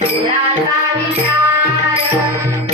तुला विचार